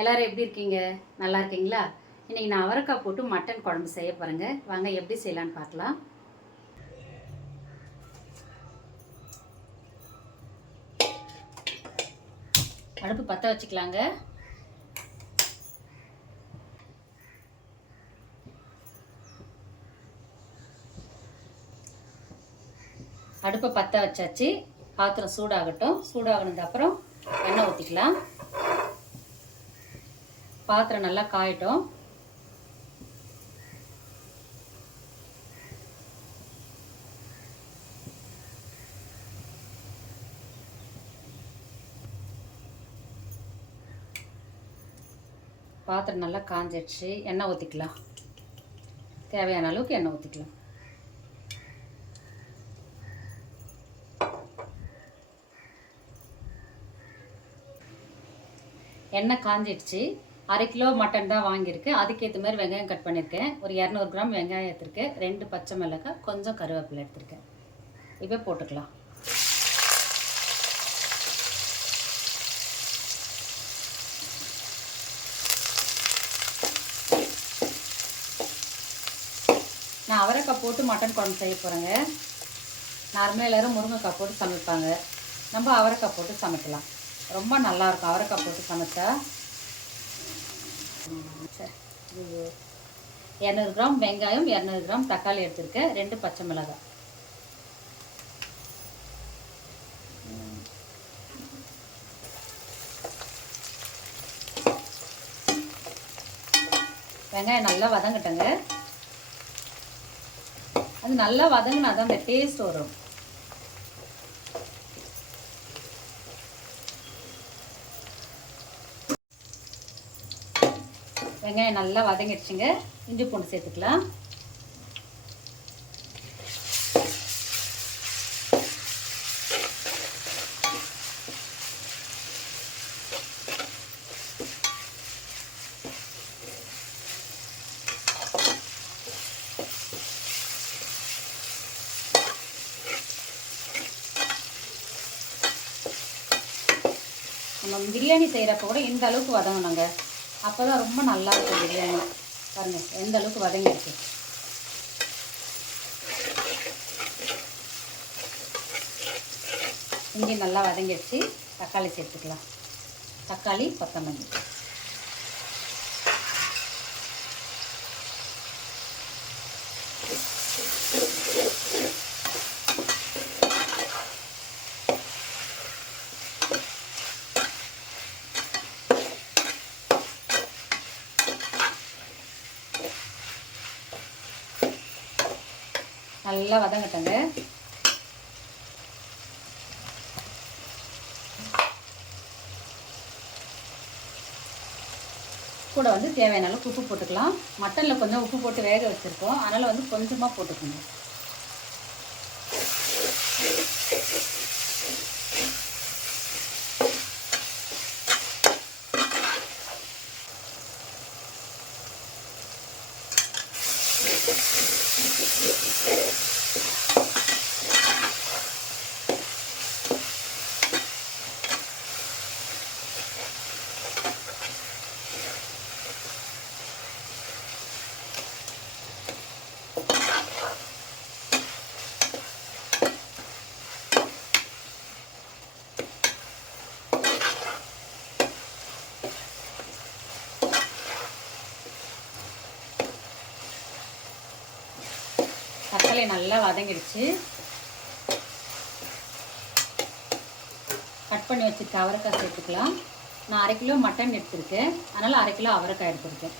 எல்லோரும் எப்படி இருக்கீங்க? நல்லா இருக்கீங்களா? இன்னைக்கு நான் அவரைக்காய் போட்டு மட்டன் குழம்பு செய்ய போகிறேங்க வாங்க எப்படி செய்யலான்னு பார்க்கலாம். அடுப்பு பற்ற வச்சுக்கலாங்க. அடுப்பை பற்ற வச்சாச்சு. பாத்திரம் சூடாகட்டும். சூடாகினது அப்புறம் எண்ணெய் ஊற்றிக்கலாம் பாத்திரம் நல்லா காயட்டும். பாத்திரம் நல்லா காஞ்சிடுச்சு எண்ணெய் ஊற்றிக்கலாம் தேவையான அளவுக்கு எண்ணெய் ஊற்றிக்கலாம் எண்ணெய் காஞ்சிடுச்சு அரை கிலோ மட்டன் தான் வாங்கியிருக்கேன் அதுக்கேற்ற மாதிரி வெங்காயம் கட் பண்ணியிருக்கேன். ஒரு இரநூறு கிராம் வெங்காயம் எடுத்திருக்கேன். ரெண்டு பச்சை மிளகாய் கொஞ்சம் கருவேப்பிலை எடுத்திருக்கேன். இப்போ போட்டுக்கலாம். நான் அவரைக்காய் போட்டு மட்டன் குழம்பு செய்ய போகிறேங்க நார்மலாக எல்லோரும் முருங்கைக்காய் போட்டு சமைப்பாங்க. நம்ம அவரைக்காய் போட்டு சமைக்கலாம். ரொம்ப நல்லாயிருக்கும் அவரைக்காய் போட்டு சமைச்சா சரி. இரநூறு கிராம் வெங்காயம் இரநூறு கிராம் தக்காளி எடுத்திருக்கேன். ரெண்டு பச்சை மிளகாய். வெங்காயம் நல்லா வதங்கட்டுங்க. அது நல்லா வதங்கினா தான் அந்த டேஸ்ட் வரும். வெங்காயம் நல்லா வதங்கிடுச்சுங்க. இஞ்சி பூண்டு சேர்த்துக்கலாம். நம்ம பிரியாணி செய்கிறப்ப கூட இந்த அளவுக்கு வதங்கணுங்க. அப்போ தான் ரொம்ப நல்லா இருக்கும் பிரியாணி. பாருங்கள் எந்த அளவுக்கு வதங்கிடுச்சு இங்கே நல்லா வதங்கிடுச்சு. தக்காளி சேர்த்துக்கலாம். தக்காளி கொத்தமல்லி. நல்லா வதங்கட்டங்க கூட வந்து தேவையான அளவுக்கு உப்பு போட்டுக்கலாம். மட்டனில் கொஞ்சம் உப்பு போட்டு வேக வச்சுருக்கோம். அதனால் வந்து கொஞ்சமாக போட்டுக்கணும் Thank you. தக்காளி நல்லா வதங்கிடுச்சு. கட் பண்ணி வச்சுருக்க அவரைக்காய் சேர்த்துக்கலாம். நான் அரை கிலோ மட்டன் எடுத்திருக்கேன். அதனால் அரை கிலோ அவரைக்காய் எடுத்திருக்கேன்.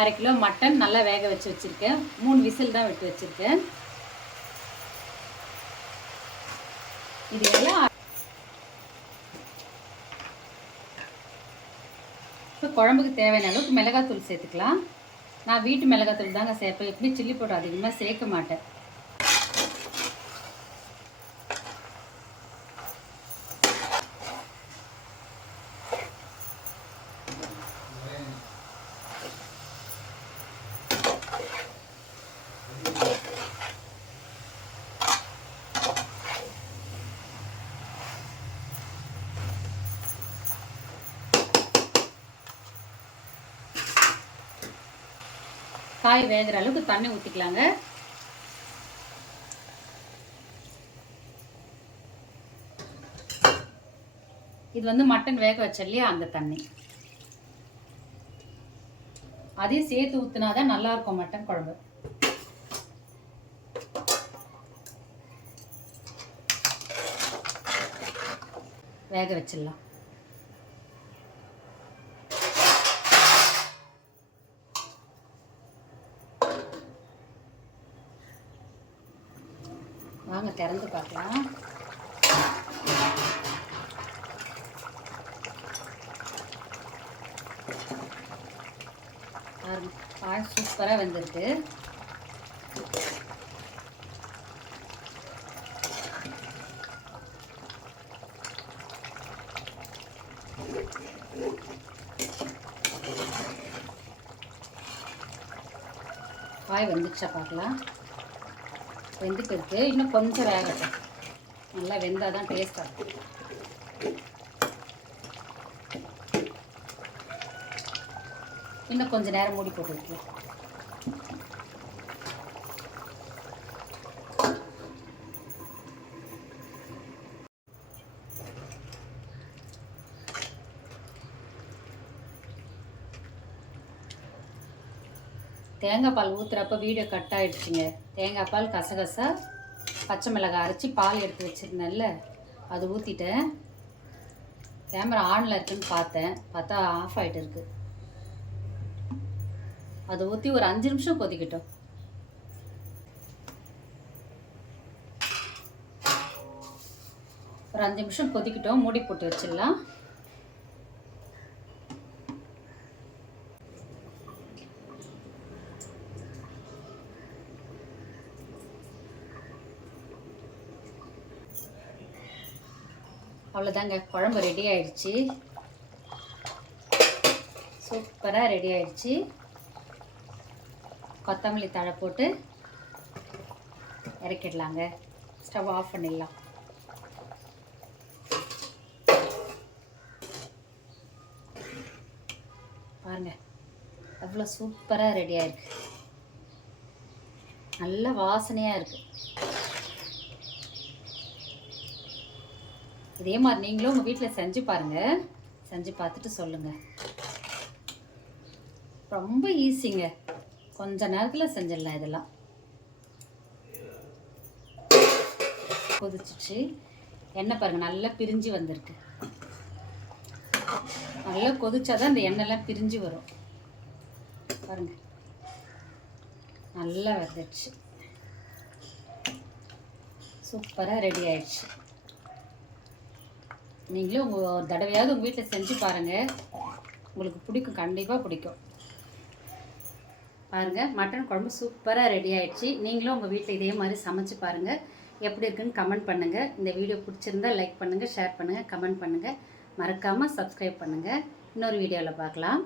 அரை கிலோ மட்டன் நல்லா வேக வச்சு வச்சுருக்கேன். மூணு விசில் தான் விட்டு வச்சுருக்கேன். இது எல்லாம் இப்போ குழம்புக்கு தேவையான அளவுக்கு மிளகாத்தூள் சேர்த்துக்கலாம். நான் வீட்டு மிளகாத்தூள் தாங்க சேர்ப்பேன். எப்படி சில்லி போட்டு அதிகமாக சேர்க்க மாட்டேன். காய் வேகிற அளவுக்கு தண்ணி ஊற்றிக்கலாங்க இது வந்து மட்டன் வேக வச்ச இல்லையா அந்த தண்ணி. அதையும் சேர்த்து ஊற்றினாதான் நல்லா இருக்கும் மட்டன் குழம்பு. வேக வச்சிடலாம். வாங்க திறந்து பார்க்கலாம். பால் சூப்பராக வெந்திருக்கு. காய் வந்துச்சா பார்க்கலாம். வெந்துட்டு இன்னும் கொஞ்சம் வேகட்டும். நல்லா வெந்தால் தான் டேஸ்ட்டாக இருக்கும் இன்னும் கொஞ்சம் நேரம் மூடி போட்டுருக்கு தேங்காய் பால் ஊற்றுறப்ப வீடியோ கட் ஆகிடுச்சிங்க தேங்காய் பால் கசகசா பச்சை மிளகாய் அரைச்சி பால் எடுத்து வச்சுருந்தேன்ல அது ஊற்றிட்டேன் கேமரா ஆனில் இருக்குன்னு பார்த்தேன். பார்த்தா ஆஃப் ஆகிட்டு இருக்கு. அதை ஊற்றி ஒரு அஞ்சு நிமிஷம் கொதிக்கட்டும். ஒரு அஞ்சு நிமிஷம் கொதிக்கட்டும். மூடி போட்டு வச்சிடலாம். அவ்வளோதாங்க. குழம்பு ரெடி ஆயிடுச்சு. சூப்பராக ரெடி ஆயிடுச்சு. கொத்தமல்லி தழை போட்டு இறக்கிடலாங்க. ஸ்டவ் ஆஃப் பண்ணிடலாம். பாருங்க. அவ்வளோ சூப்பராக ரெடி ஆயிருக்கு. நல்ல வாசனையாக இருக்குது இதே மாதிரி நீங்களும் உங்கள் வீட்டில் செஞ்சு பாருங்கள் செஞ்சு பார்த்துட்டு சொல்லுங்கள் ரொம்ப ஈஸிங்க. கொஞ்ச நேரத்தில் செஞ்சிடலாம் இதெல்லாம். கொதிச்சிச்சு. எண்ணெய் பாருங்கள் நல்லா பிரிஞ்சு வந்திருக்கு. நல்லா கொதிச்சாதான் இந்த எண்ணெய்லாம் பிரிஞ்சு வரும். பாருங்க. நல்லா வந்துடுச்சு சூப்பராக ரெடி ஆயிடுச்சு. நீங்களும் உங்கள் ஒரு தடவையாவது உங்கள் வீட்டில் செஞ்சு பாருங்கள் உங்களுக்கு பிடிக்கும் கண்டிப்பாக பிடிக்கும். பாருங்கள் மட்டன் குழம்பு சூப்பராக ரெடி ஆகிடுச்சு நீங்களும் உங்கள் வீட்டில் இதே மாதிரி சமைச்சு பாருங்கள் எப்படி இருக்குன்னு கமெண்ட் பண்ணுங்கள் இந்த வீடியோ பிடிச்சிருந்தா லைக் பண்ணுங்கள் ஷேர் பண்ணுங்கள் கமெண்ட் பண்ணுங்கள் மறக்காமல் சப்ஸ்கிரைப் பண்ணுங்கள் இன்னொரு வீடியோவில் பார்க்கலாம்.